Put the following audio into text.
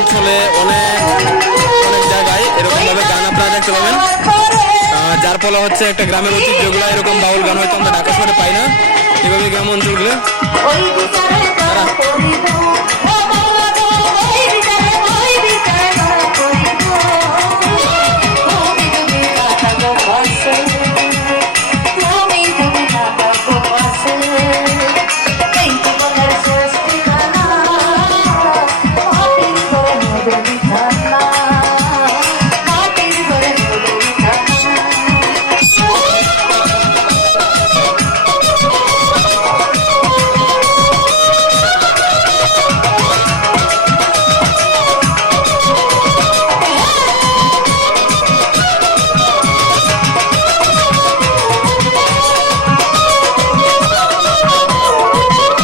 অঞ্চলে অনেক অনেক জায়গায় এরকম ভাবে গান আপনারা দেখতে পাবেন, যার ফলে হচ্ছে একটা গ্রামের ঐতিহ্যগুলো এরকম বাউল গান হয়তো আমরা ঢাকা শহরে পাই না, এভাবে গ্রাম অঞ্চলগুলো